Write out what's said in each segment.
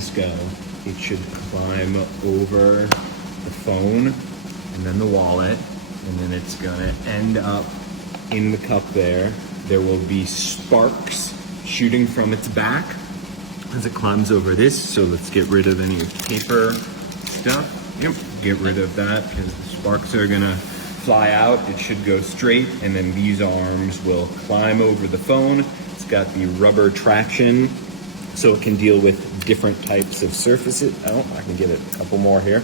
this go, it should climb over the phone and then the wallet, and then it's gonna end up in the cup there. There will be sparks shooting from its back as it climbs over this. So let's get rid of any paper stuff. Yep, get rid of that because the sparks are gonna fly out. It should go straight, and then these arms will climb over the phone. It's got the rubber traction, so it can deal with different types of surfaces. Oh, I can get a couple more here.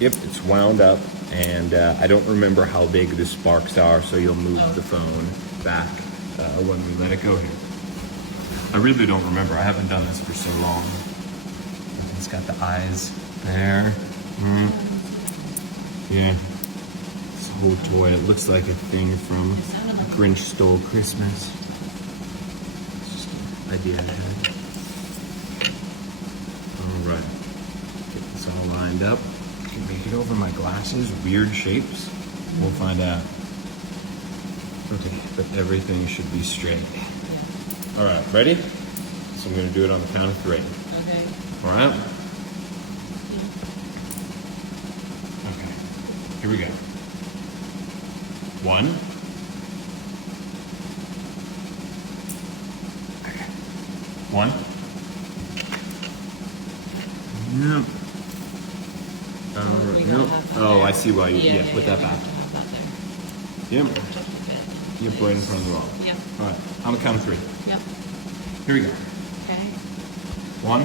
Yep, it's wound up, and I don't remember how big the sparks are, so you'll move the phone back when we let it go here. I really don't remember. I haven't done this for so long. It's got the eyes there. Yeah, this whole toy, it looks like a thing from Grinch Stole Christmas. It's just an idea I had. All right, get this all lined up. Can make it over my glasses, weird shapes. We'll find out. Okay, but everything should be straight. Yeah. All right, ready? So I'm gonna do it on the count of 3. Okay. All right? Okay, here we go. 1. Okay. 1. No. No. Oh, I see why you, put that back. Yep. Yep, right in front of the wall. Yep. All right, on the count of 3. Yep. Here we go. Okay. 1. I'm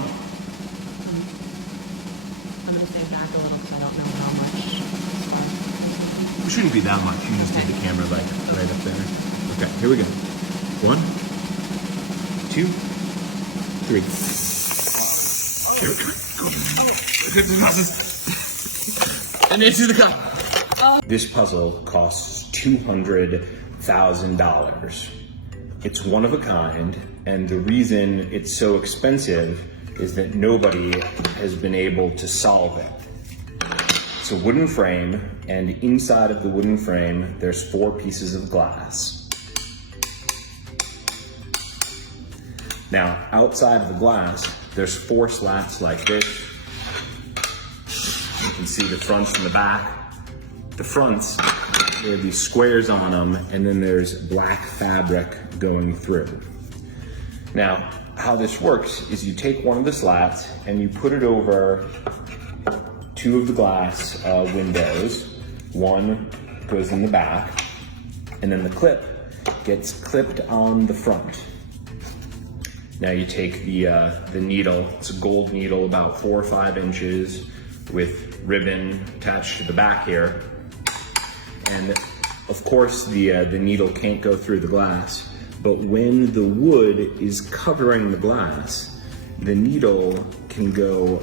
going to stay back a little because I don't know how much. It shouldn't be that much. You just did the camera like right up there. Okay, here we go. 1, 2, 3. Here we go. Get the glasses. And into the cup. This puzzle costs $200,000. It's one of a kind, and the reason it's so expensive is that nobody has been able to solve it. It's a wooden frame, and inside of the wooden frame, there's 4 pieces of glass. Now, outside of the glass, there's 4 slats like this. You can see the fronts and the back. The fronts, there are these squares on them, and then there's black fabric going through. Now, how this works is you take one of the slats and you put it over 2 of the glass windows. 1 goes in the back, and then the clip gets clipped on the front. Now you take the needle, it's a gold needle about 4 or 5 inches with ribbon attached to the back here. And of course the needle can't go through the glass, but when the wood is covering the glass, the needle can go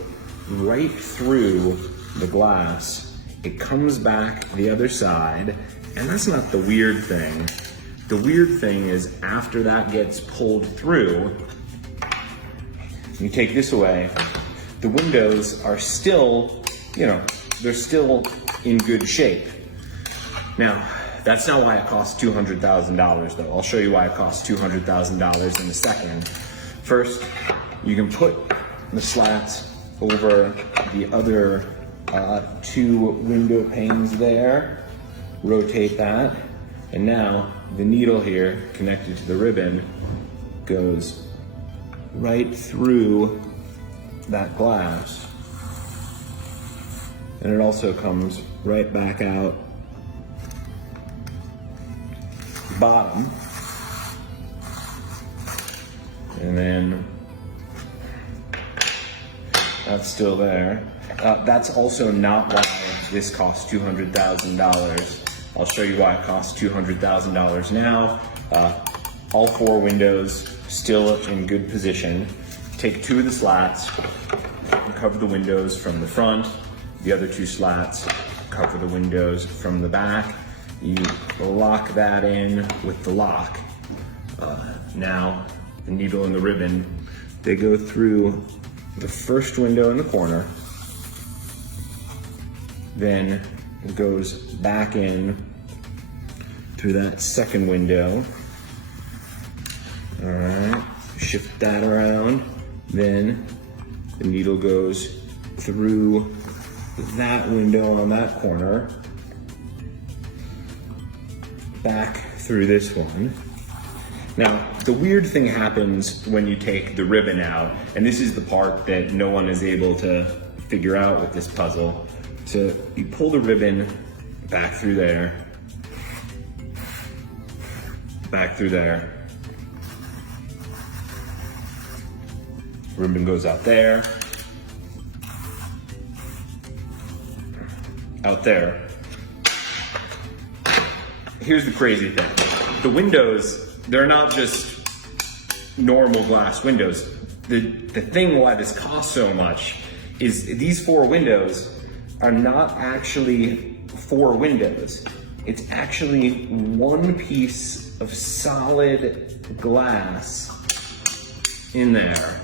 right through the glass. It comes back the other side, and that's not the weird thing. The weird thing is after that gets pulled through, you take this away, the windows are still, they're still in good shape. Now, that's not why it costs $200,000 though. I'll show you why it costs $200,000 in a second. First, you can put the slats over the other 2 window panes there, rotate that, and now the needle here connected to the ribbon goes right through that glass, and it also comes right back out the bottom, and then that's still there. That's also not why this costs $200,000. I'll show you why it costs $200,000 now. All 4 windows still in good position. Take 2 of the slats and cover the windows from the front. The other 2 slats cover the windows from the back. You lock that in with the lock. Now, the needle and the ribbon, they go through the first window in the corner, then it goes back in through that second window. All right, shift that around, then the needle goes through that window on that corner, back through this one. Now, the weird thing happens when you take the ribbon out, and this is the part that no one is able to figure out with this puzzle. So you pull the ribbon back through there, back through there. Ribbon goes out there, out there. Here's the crazy thing. The windows, they're not just normal glass windows. The thing why this costs so much is these 4 windows are not actually 4 windows. It's actually one piece of solid glass in there.